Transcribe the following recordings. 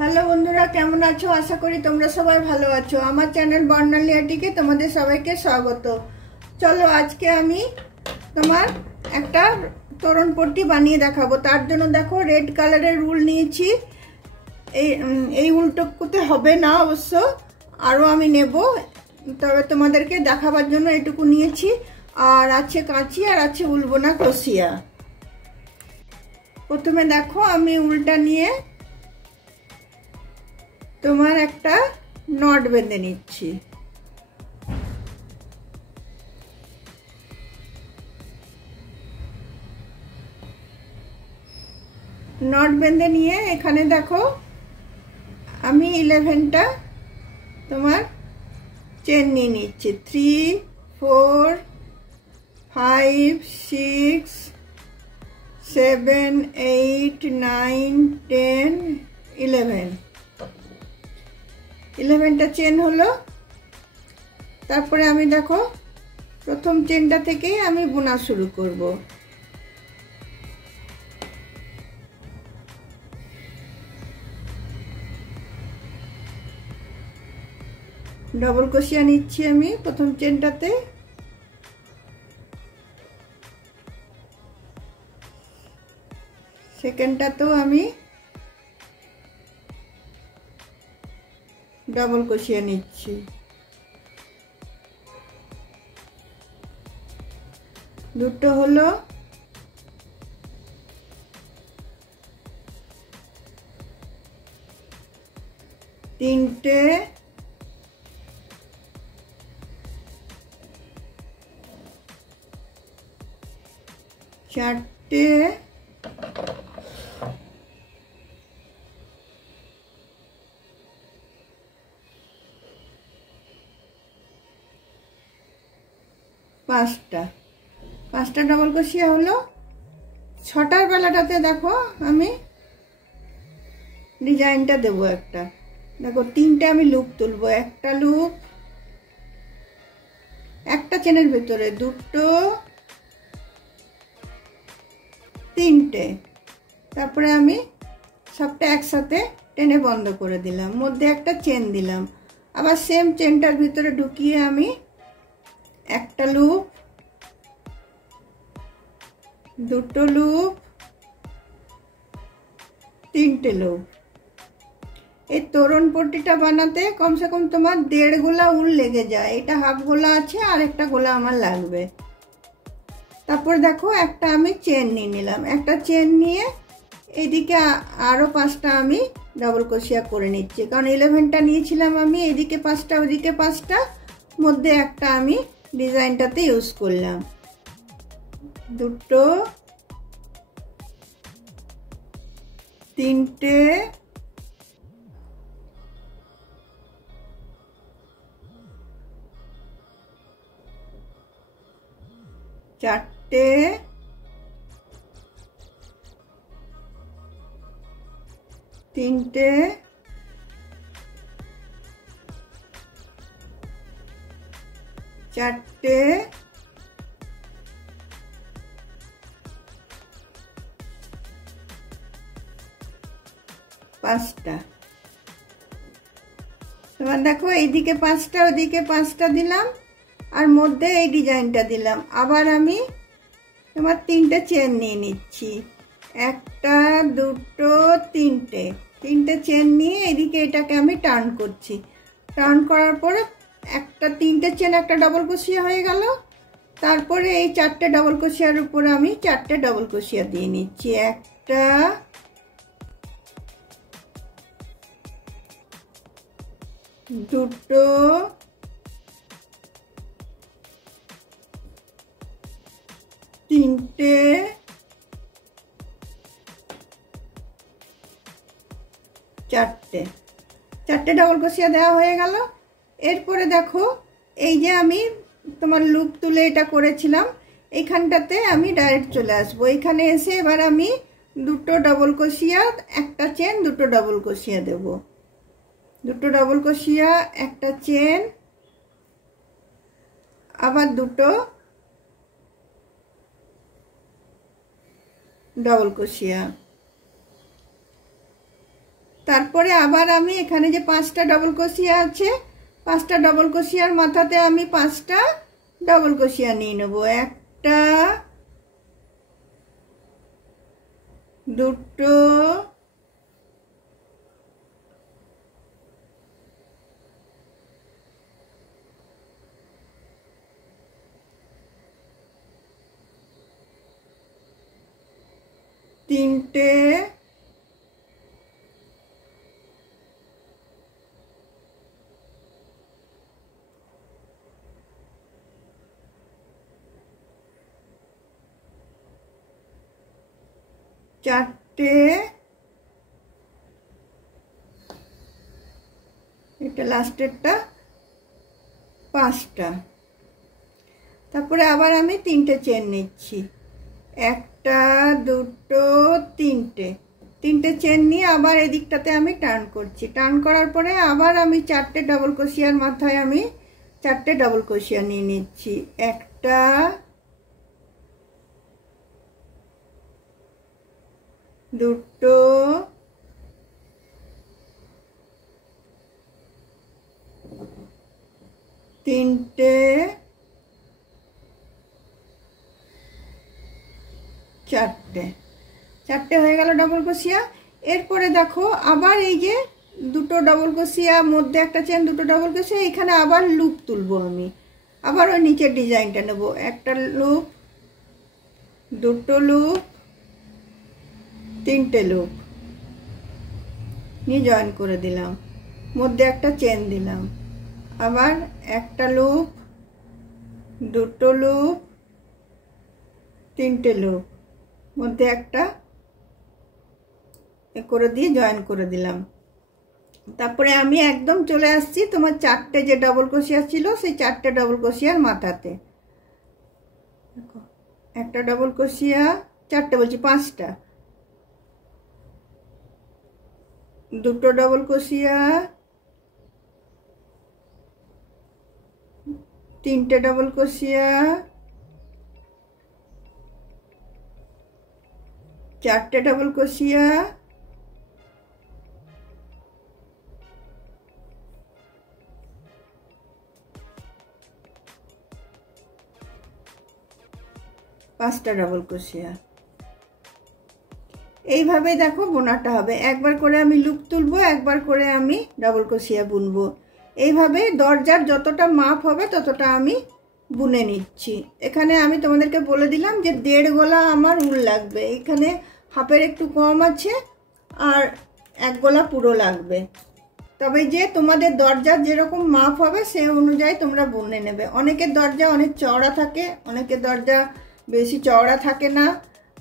Hello বন্ধুরা, কেমন আছো? আশা করি তোমরা সবাই ভালো আছো। আমার চ্যানেল বর্ণালিয়াটিকে তোমাদের সবাইকে স্বাগত। চলো আজকে আমি তোমার একটা তোরণ পট্টি বানিয়ে দেখাবো। তার জন্য দেখো রেড কালারের উল নিয়েছি। এই উলটুকুতে হবে না অবশ্য, আরও আমি নেব, তবে তোমাদেরকে দেখাবার জন্য এটুকু নিয়েছি। আর আছে কাঁচি, আর আছে উল বোনা ক্রোশিয়া। প্রথমে দেখো আমি উলটা নিয়ে তোমার একটা নট বেঁধে নিচ্ছি। নট বেঁধে নিয়ে এখানে দেখো আমি 11টা তোমার চেন নিয়ে নিচ্ছি। 3 4 5 6 7 8 9 10 11টা চেন হলো। তারপরে আমি দেখো প্রথম চেনটা থেকেই আমি বোনা শুরু করব। ডবল ক্রোশিয়া নিচ্ছি আমি প্রথম চেনটাতে। সেকেন্ডটাতেও আমি ডবল ক্রোশিয়া নিচ্ছি। দুটো হলো, তিনটে, চারটে, পাঁচটা ডবল ক্রোশিয়া হলো। ছটার বেলাটাতে দেখো আমি ডিজাইনটা দেবো একটা। দেখো তিনটে আমি লুপ তুলবো। একটা লুপ, একটা চেনের ভিতরে দুটো, তিনটে, তারপরে আমি সবটা একসাথে টেনে বন্ধ করে দিলাম। মধ্যে একটা চেন দিলাম, আবার সেম চেনটার ভিতরে ঢুকিয়ে আমি একটা লুপ, দুটো লুপ, তিনটে লুপ। এই তোরণ পট্টিটা বানাতে কমসে কম তোমার 1.5 গোলা উল লেগে যায়। এটা হাফ গোলা আছে, আর একটা গোলা আমার লাগবে। তারপর দেখো একটা আমি চেন নিয়ে নিলাম। একটা চেন নিয়ে এইদিকে আরও 5টা আমি ডবল ক্রোশিয়া করে নিচ্ছি, কারণ 11টা নিয়েছিলাম আমি। এদিকে 5টা, ওদিকে 5টা, মধ্যে একটা আমি ডিজাইনটাতে ইউজ করলাম। দুটো, তিনটে, চারটে, তিনটে, চারটে, পাঁচটা। তোমার দেখো এইদিকে 5টা, ওদিকে 5টা দিলাম, আর মধ্যে এই ডিজাইনটা দিলাম। আবার আমি তোমার 3টে চেন নিয়ে নিচ্ছি। একটা, দুটো, তিনটে চেন নিয়ে এদিকে এটাকে আমি টার্ন করছি। টার্ন করার পরে একটা 3টে চেন, একটা ডবল ক্রোশিয়া হয়ে গেল। তারপরে এই 4টে ডবল ক্রোশিয়ার উপরে আমি 4টে ডবল ক্রোশিয়া দিয়ে নিচ্ছি। একটা, দুটো, তিনটে, চারটে ডবল ক্রোশিয়া দেওয়া হয়ে গেল। এরপরে দেখো এই যে আমি তোমার লুপ তুলে এটা করেছিলাম, এইখানটাতে আমি ডাইরেক্ট চলে আসবো। এখানে এসে এবার আমি দুটো ডবল ক্রোশিয়া, একটা চেন, দুটো ডবল ক্রোশিয়া দেব। দুটো ডবল ক্রোশিয়া, একটা চেন, আবার দুটো ডবল ক্রোশিয়া। তারপরে আবার আমি এখানে যে 5টা ডবল ক্রোশিয়া আছে, 5টা ডবল ক্রোশিয়ার মাথাতে আমি 5টা ডবল ক্রোশিয়া নিয়ে নেব। 1টা, 2টো, 3টে, 4টে, এটা লাস্টেরটা 5টা। তারপরে আবার আমি 3টে চেন নিচ্ছি। 1টা, 2টো, 3টে চেন নিয়ে আবার এদিকটাতে আমি টার্ন করছি। টার্ন করার পরে আবার আমি 4টে ডবল ক্রোশিয়ার মাথায় আমি 4টে ডবল ক্রোশিয়া নিয়ে নিচ্ছি। 1টা, 2টো, 3টে, 4টে হয়ে গেল ডবল ক্রোশিয়া। এরপরে দেখো আবার এই যে 2টো ডবল ক্রোশিয়া, মধ্যে একটা চেন, 2টো ডবল ক্রোশিয়া, এখানে আবার লুপ তুলবো আমি। আবার ওই নিচের ডিজাইনটা নেব। একটা লুপ, 2টো লুপ, 3টে লুপ নিয়ে জয়েন করে দিলাম। মধ্যে একটা চেন দিলাম। আবার একটা লুপ, 2টো লুপ, 3টে লুপ, মধ্যে একটা করে দিয়ে জয়েন করে দিলাম। তারপরে আমি একদম চলে আসছি তোমার 4টে যে ডবল ক্রোশিয়া ছিল সেই 4টে ডবল ক্রোশিয়ার মাথাতে। দেখো, একটা ডবল ক্রোশিয়া, 4টে বলছি, 5টা, 2টো ডবল ক্রোশিয়া, 3টে ডবল ক্রোশিয়া, 4টে ডবল ক্রোশিয়া, 5টা ডবল ক্রোশিয়া। এইভাবে দেখো বোনাটা হবে। একবার করে আমি লুপ তুলবো, একবার করে আমি ডবল ক্রোশিয়া বুনবো। এইভাবে দরজার যতটা মাপ হবে ততটা আমি বুনে নিচ্ছি। এখানে আমি তোমাদেরকে বলে দিলাম যে 1.5 গোলা আমার উল লাগবে। এখানে হাফের একটু কম আছে আর 1 গোলা পুরো লাগবে। তবে যে তোমাদের দরজার যেরকম মাপ হবে সেই অনুযায়ী তোমরা বুনে নেবে। অনেকের দরজা অনেক চওড়া থাকে, অনেকের দরজা বেশি চওড়া থাকে না,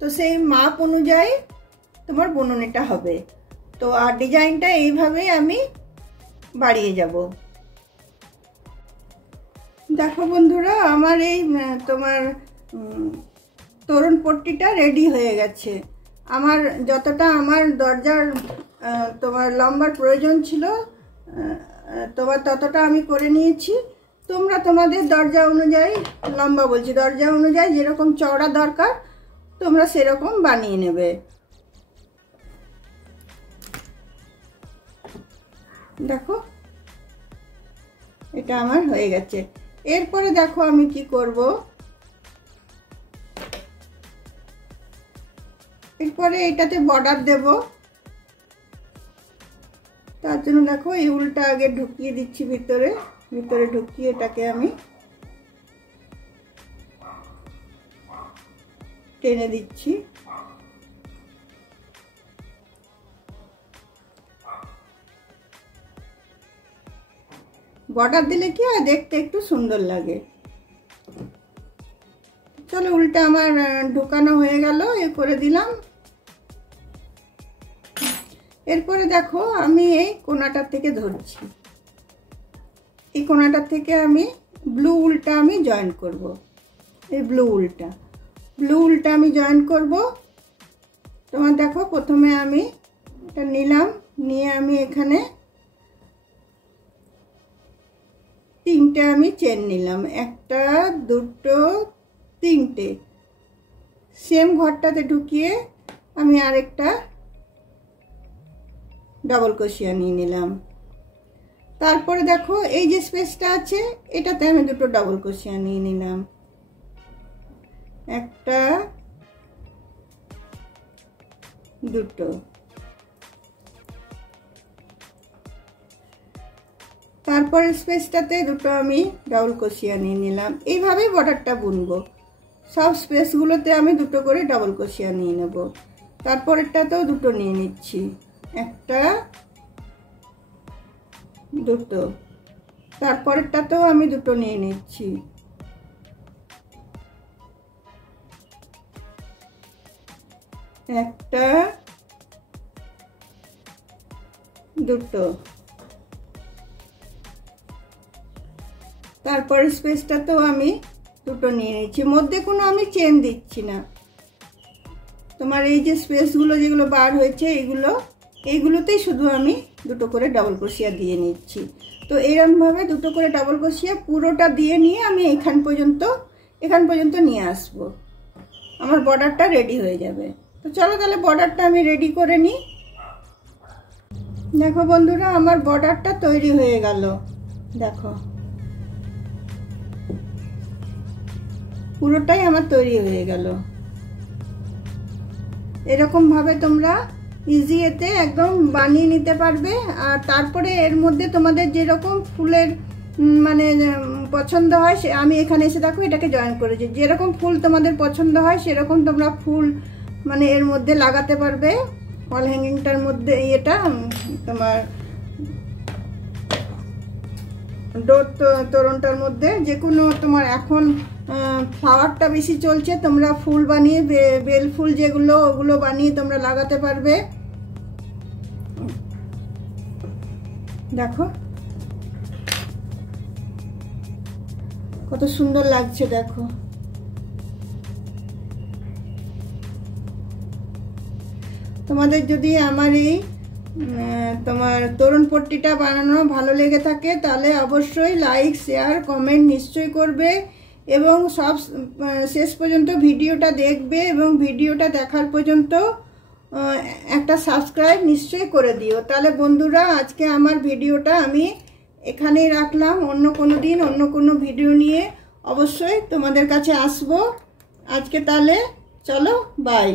তো সেই মাপ অনুযায়ী তোমার বুননিটা হবে। তো আর ডিজাইনটা এইভাবেই আমি বাড়িয়ে যাব। দেখো বন্ধুরা, আমার এই তোমার তরুণ পট্টিটা রেডি হয়ে গেছে। আমার যতটা আমার দরজার তোমার লম্বার প্রয়োজন ছিল তোমার ততটা আমি করে নিয়েছি। তোমরা তোমাদের দরজা অনুযায়ী, লম্বা বলছি, দরজা অনুযায়ী যেরকম চওড়া দরকার তোমরা সেরকম বানিয়ে নেবে। দেখো এটা আমার হয়ে গেছে। এরপরে দেখো আমি কি করব। এরপরে এটাতে বর্ডার দেব। তার জন্য দেখো এই উলটা আগে ঢুকিয়ে দিচ্ছি ভিতরে। ভিতরে ঢুকিয়ে এটাকে আমি টেনে দিচ্ছি। বর্ডার দিলে কি হয়, দেখতে একটু সুন্দর লাগে। চলো, উলটা আমার ঢোকানো হয়ে গেল, এ করে দিলাম। এরপরে দেখো আমি এই কোনাটার থেকে ধরছি। এই কোনাটার থেকে আমি ব্লু উলটা আমি জয়েন করব। এই ব্লু উলটা আমি জয়েন করব। তোমার দেখো প্রথমে আমি এটা নিলাম, নিয়ে আমি এখানে 3টে আমি চেন নিলাম। 1টা, 2টো, 3টে। সেম ঘরটাতে ঢুকিয়ে আমি আরেকটা ডবল ক্রোশিয়া নিয়ে নিলাম। তারপরে দেখো এই যে স্পেসটা আছে এটাতে আমি দুটো ডবল ক্রোশিয়া নিয়ে নিলাম, একটা দুটো। তারপরে স্পেসটাতে দুটো আমি ডবল ক্রোশিয়া নিয়ে নিলাম। এইভাবেই বর্ডারটা বুনবো, সব স্পেসগুলোতে আমি দুটো করে ডবল ক্রোশিয়া নিয়ে নেব। তারপরেরটাতেও দুটো নিয়ে নিচ্ছি, একটা দুটো। তারপরেরটাতেও আমি দুটো নিয়ে নিচ্ছি, একটা দুটো। তারপরে স্পেসটাতেও আমি দুটো নিয়ে নিচ্ছি, মধ্যে কোনো আমি চেন দিচ্ছি না। তোমার এই যে স্পেসগুলো যেগুলো বার হয়েছে এইগুলোতেই শুধু আমি দুটো করে ডবল ক্রোশিয়া দিয়ে নিচ্ছি। তো এরকমভাবে দুটো করে ডবল ক্রোশিয়া পুরোটা দিয়ে নিয়ে আমি এখান পর্যন্ত নিয়ে আসব, আমার বর্ডারটা রেডি হয়ে যাবে। তো চলো তাহলে বর্ডারটা আমি রেডি করে নিই। দেখো বন্ধুরা, আমার বর্ডারটা তৈরি হয়ে গেল। দেখো পুরোটাই আমার তৈরি হয়ে গেল। এরকম ভাবে তোমরা ইজি এতে একদম বানিয়ে নিতে পারবে। আর তারপরে এর মধ্যে তোমাদের যেরকম ফুলের মানে পছন্দ হয় আমি এখানে এসে দেখো এটাকে জয়েন করেছি, যেরকম ফুল তোমাদের পছন্দ হয় সেরকম তোমরা ফুল মানে এর মধ্যে লাগাতে পারবে। ওয়াল হ্যাঙ্গিংটার মধ্যে এটা তোমার ডোর তোরণটার মধ্যে যে কোনো তোমার এখন ফ্লাওয়ারটা বেশি চলছে, তোমরা ফুল বানিয়ে বেল ফুল যেগুলো ওগুলো বানিয়ে তোমরা লাগাতে পারবে। দেখো কত সুন্দর লাগছে, দেখো। তোমাদের যদি আমার এই তোমার তোরণ পট্টিটা বানানো ভালো লেগে থাকে তাহলে অবশ্যই লাইক শেয়ার কমেন্ট নিশ্চয়ই করবে এবং সব শেষ পর্যন্ত ভিডিওটা দেখবে এবং ভিডিওটা দেখার পর্যন্ত একটা সাবস্ক্রাইব নিশ্চয়ই করে দিও। তাহলে বন্ধুরা আজকে আমার ভিডিওটা আমি এখানেই রাখলাম, অন্য কোনো দিন অন্য কোনো ভিডিও নিয়ে অবশ্যই তোমাদের কাছে আসবো। আজকে তাহলে চলো, বাই।